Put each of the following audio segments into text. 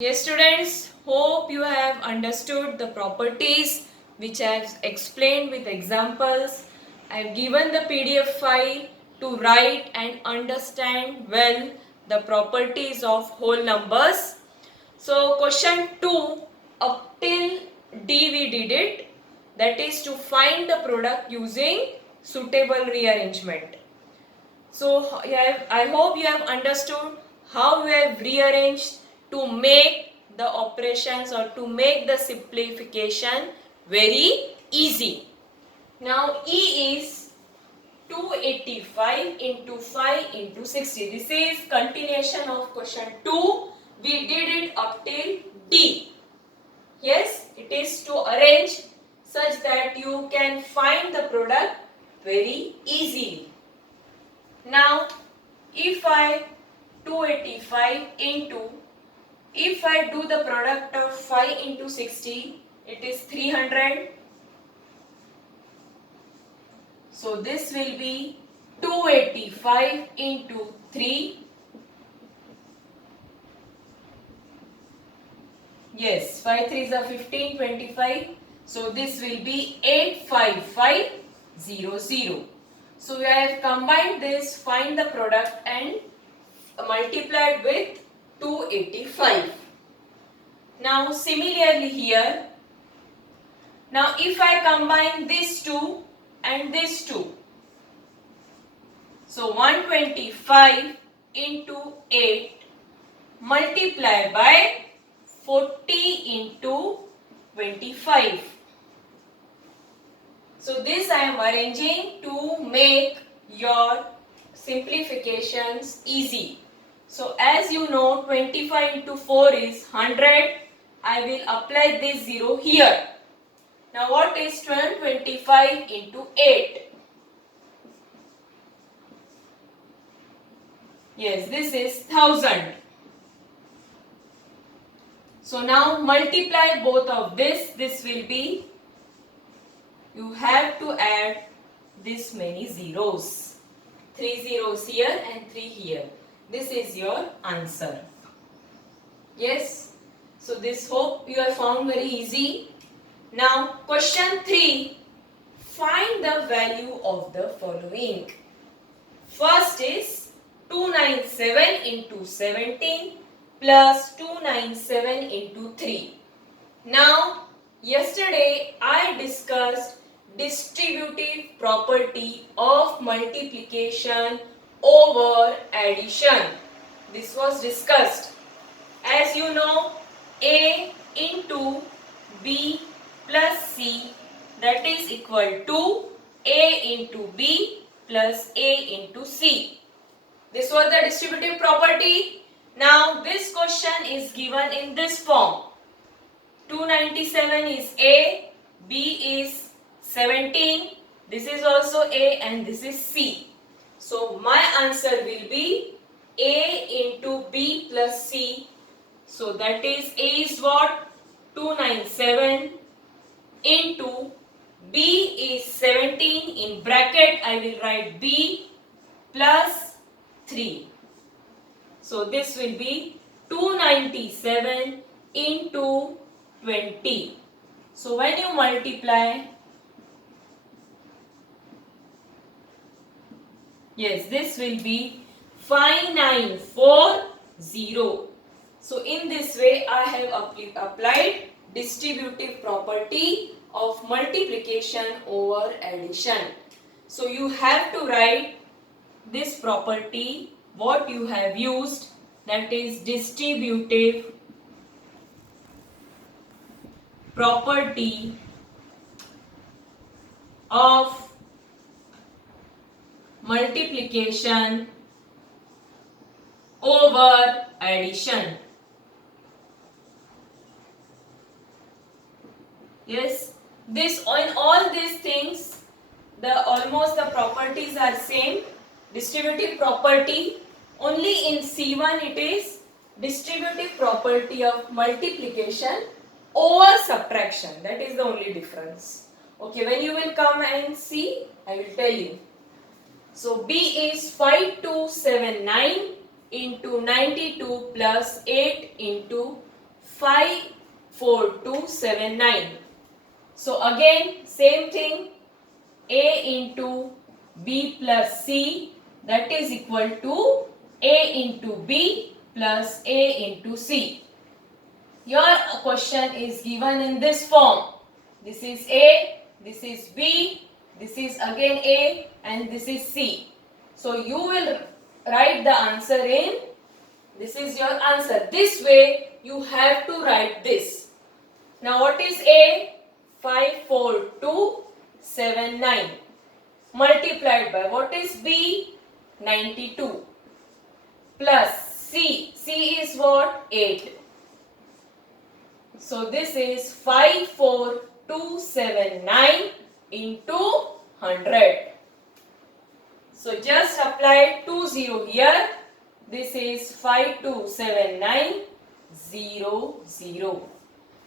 Yes, students, hope you have understood the properties which I have explained with examples. I have given the PDF file to write and understand well the properties of whole numbers. So, question 2, up till D we did it, that is to find the product using suitable rearrangement. So I hope you have understood how we have rearranged to make the operations or to make the simplification very easy. Now E is 285 into 5 into 60. This is continuation of question 2. We did it up till D. Yes, it is to arrange such that you can find the product very easily. Now, if I 285 into, if I do the product of 5 into 60, it is 300. So, this will be 285 into 3. Yes, 5 3s are 15, 25. So, this will be 85500. So, we have combined this, find the product and multiplied with 285. Now, similarly here, now if I combine this 2 and this 2, so 125 into 8 multiplied by 40 into 25. So this I am arranging to make your simplifications easy. So as you know, 25 into 4 is 100. I will apply this 0 here. Now what is 1225 into 8? Yes, this is 1000. So now multiply both of this. This will be, you have to add this many zeros. 3 zeros here and 3 here. This is your answer. Yes. So this hope you have found very easy. Now question 3. Find the value of the following. First is 297 into 17 plus 297 into 3. Now yesterday I discussed distributive property of multiplication over addition. This was discussed. As you know, A into B plus C, that is equal to A into B plus A into C. This was the distributive property. Now this question is given in this form. 297 is A, B is 17, this is also A and this is C. So my answer will be A into B plus C. So that is A is what? 297 into B is 17, in bracket I will write B plus 3. So this will be 297 into 20. So when you multiply, yes, this will be 5940. So in this way I have applied distributive property of multiplication over addition. So you have to write this property, what you have used, that is distributive property of multiplication over addition. Yes, this in all these things, almost the properties are same. Distributive property, only in C1 it is distributive property of multiplication over subtraction. That is the only difference. Okay, when you will come and see, I will tell you. So B is 5279 into 92 plus 8 into 54279. So again same thing, A into B plus C, that is equal to A into B plus A into C. Your question is given in this form. This is A, this is B, this is again A, and this is C. So you will write the answer in, this is your answer. This way you have to write this. Now what is A? 54279 multiplied by what is B? 92 plus C. C is what? 8. So this is 54279 into 100. So just apply 20 here. This is 52790.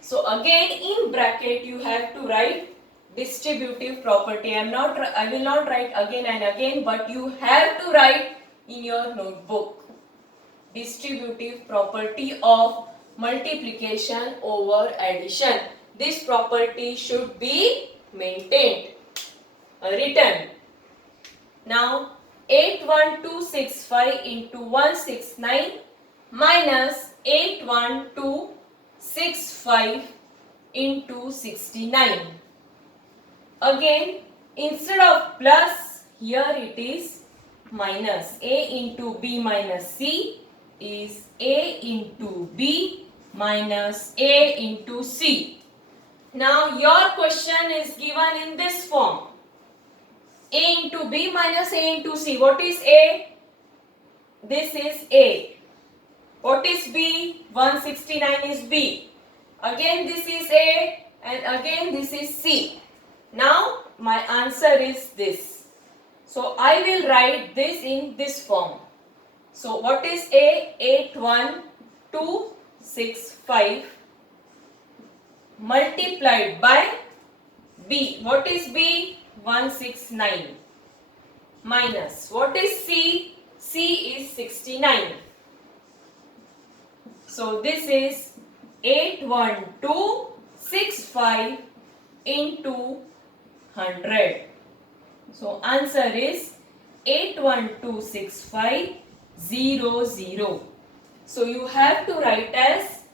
So again in bracket you have to write distributive property. I will not write again and again, but you have to write in your notebook. Distributive property of multiplication over addition. This property should be maintained, written. Now 81265 into 169 minus 81265 into 69. Again, instead of plus, here it is minus. A into B minus C is A into B minus A into C. Now your question is given in this form. A into B minus A into C. What is A? This is A. What is B? 169 is B. Again this is A and again this is C. Now my answer is this. So I will write this in this form. So what is A? 81265 multiplied by B. What is B? 169 minus what is C? C is 69. So this is 81265 into 100. So answer is 8126500. So you have to write as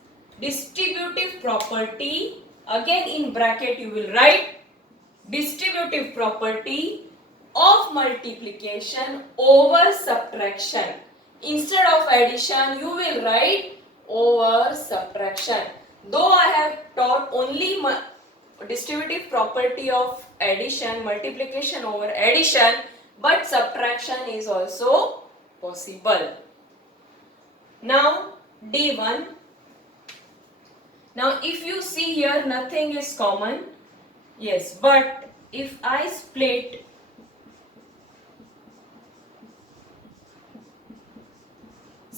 distributive property. Again in bracket you will write distributive property of multiplication over subtraction. Instead of addition you will write over subtraction. Though I have taught only distributive property of addition, multiplication over addition, but subtraction is also possible. Now D1. Now if you see here nothing is common. Yes, but if I split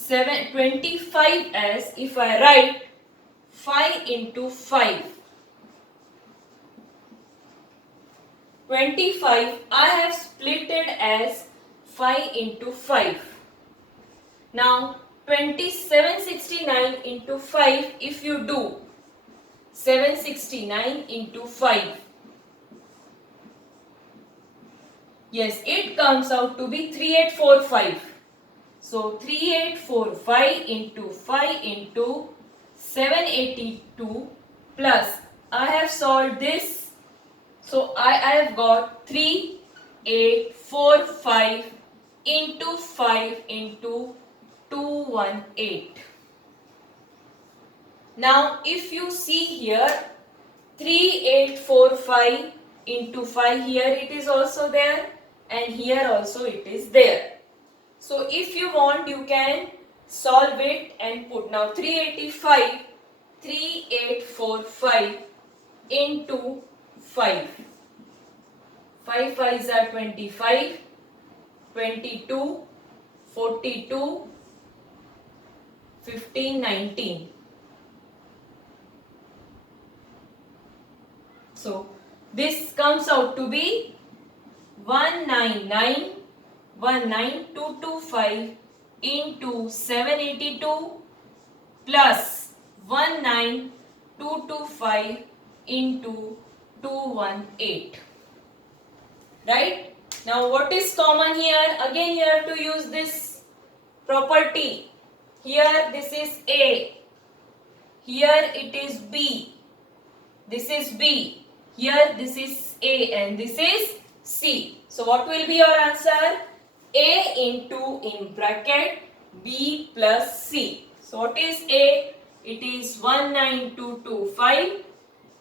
25 as, if I write 5 into 5, 25 I have split it as 5 into 5. Now 769 into 5, if you do 769 into 5, yes, it comes out to be 3845. So 3845 into 5 into 782 plus, I have solved this. So I have got 3845 into 5 into 218. Now if you see here 3845 into 5, here it is also there and here also it is there. So if you want you can solve it and put. Now 3845 into 5. 5 5s are 25, 22, 42, 15, 19. So this comes out to be 199,19225 into 782 plus 19225 into 218. Right? Now what is common here? Again you have to use this property. Here this is A. Here it is B. This is B. Here this is A and this is C. So what will be your answer? A into in bracket B plus C. So what is A? It is 19225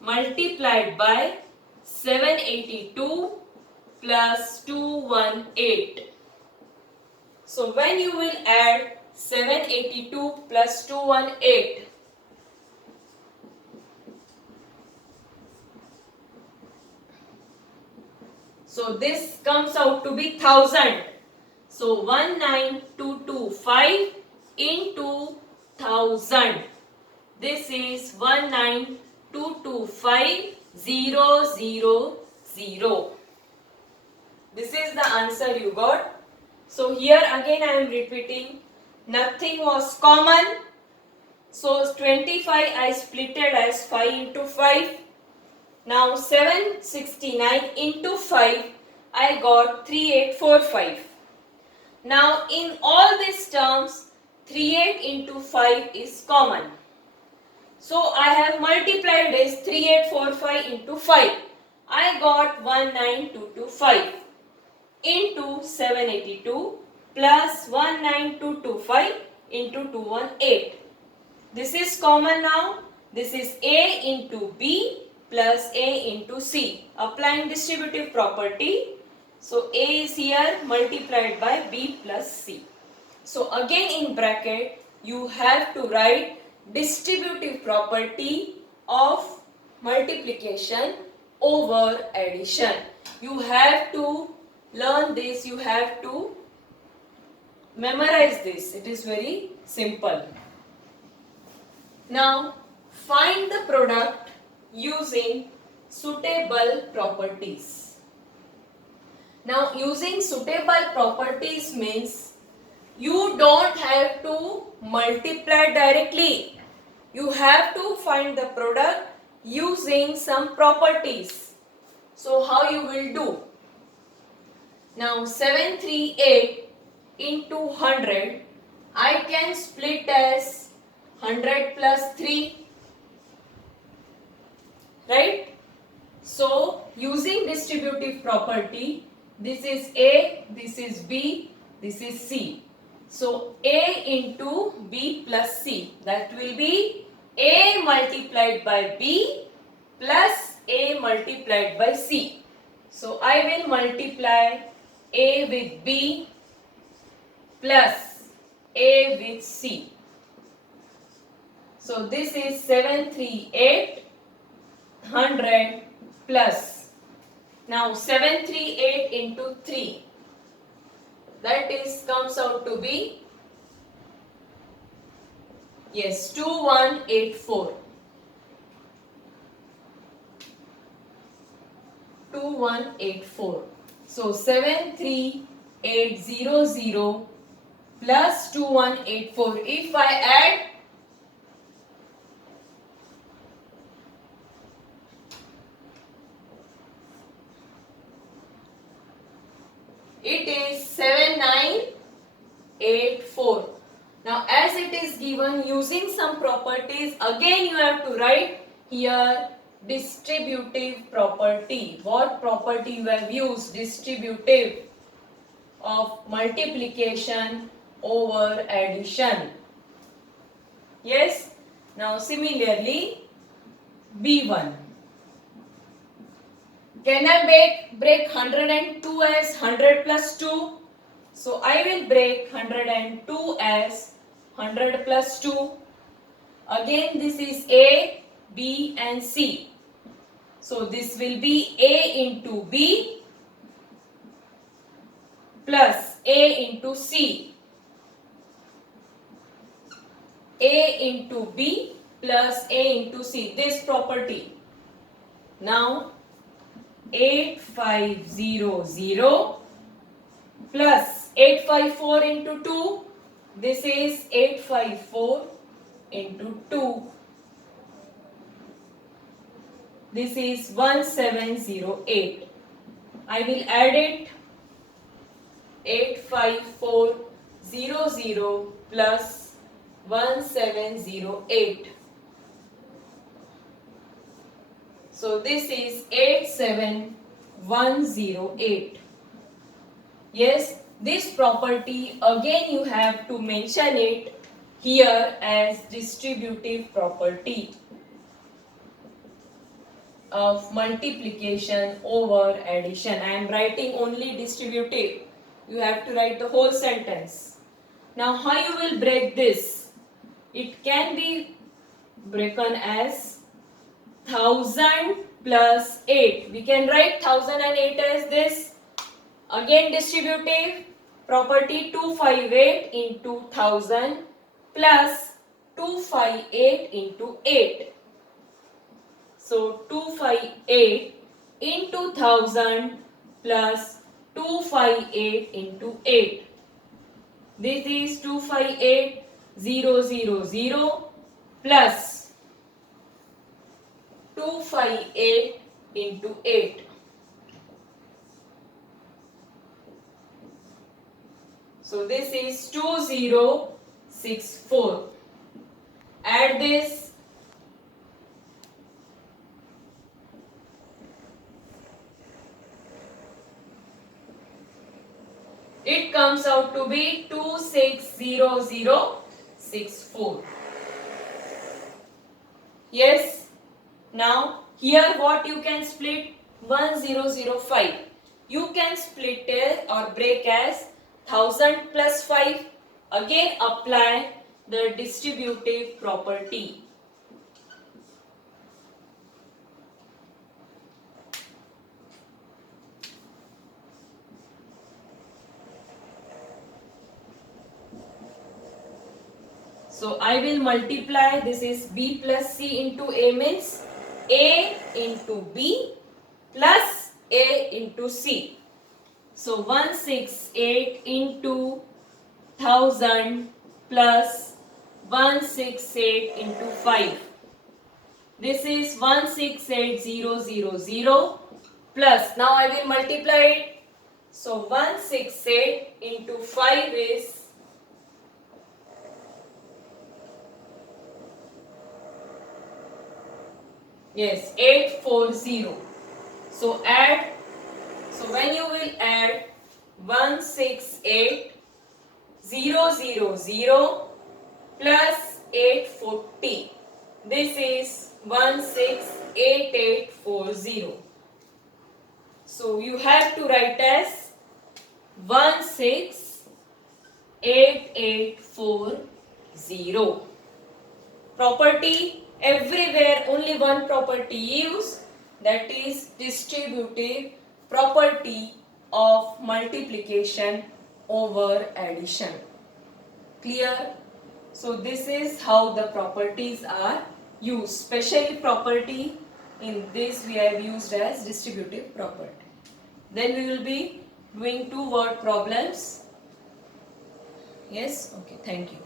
multiplied by 782 plus 218. So when you will add 782 plus 218, so this comes out to be 1000. So 19225 into 1000. This is 19225,000. This is the answer you got. So here again I am repeating, nothing was common. So 25 I splitted as 5 into 5. Now 769 into 5 I got 3845. Now in all these terms 38 into 5 is common. So I have multiplied this 3845 into 5. I got 19225 into 782 plus 19225 into 218. This is common now. This is A into B plus A into C. Applying distributive property. So A is here multiplied by B plus C. So again in bracket you have to write distributive property of multiplication over addition. You have to learn this, you have to memorize this. It is very simple. Now find the product using suitable properties. Now using suitable properties means you don't have to multiply directly. You have to find the product using some properties. So how you will do? Now 738 into 100 I can split as 100 plus 3. Right? So using distributive property, this is A, this is B, this is C. So A into B plus C, that will be A multiplied by B plus A multiplied by C. So I will multiply A with B plus A with C. So this is 738 100 plus. Now 738 into 3. That is comes out to be, yes, 2184. 2184. So 73800 plus 2184. If I add, it is 7984. Now as it is given using some properties, again you have to write here distributive property. What property you have used? Distributive of multiplication over addition. Yes. Now similarly B1. Can I break 102 as 100 plus 2? So I will break 102 as 100 plus 2. Again this is A, B and C. So this will be A into B plus A into C. A into B plus A into C. This property. Now 8500 plus 854 into 2. This is 854 into 2 This is 1708. I will add it. 85400 plus 1708. So this is 87108. Yes, this property again you have to mention it here as distributive property of multiplication over addition. I am writing only distributive. You have to write the whole sentence. Now how you will break this? It can be broken as 1000 plus 8. We can write 1008 as this. Again distributive property 258 into 1000 plus 258 into 8. So 258 into 1000 plus 258 into 8. This is 258000 plus 258 into 8. So this is 2064. Add this. It comes out to be 260064. Yes. Now here what you can split? 1005. You can split it or break as 1000 plus 5. Again apply the distributive property. So I will multiply. This is B plus C into A means A into B plus A into C. So 168 into 1000 plus 168 into 5. This is 168000 plus. Now I will multiply it. So 168 into 5 is 840. So add. So when you will add 168,000 plus 840. This is 168840. So you have to write as 1688840. Property everywhere only one property use, that is distributive property of multiplication over addition. Clear? So this is how the properties are used. Special property in this we have used as distributive property. Then we will be doing 2 word problems. Yes? Okay, thank you.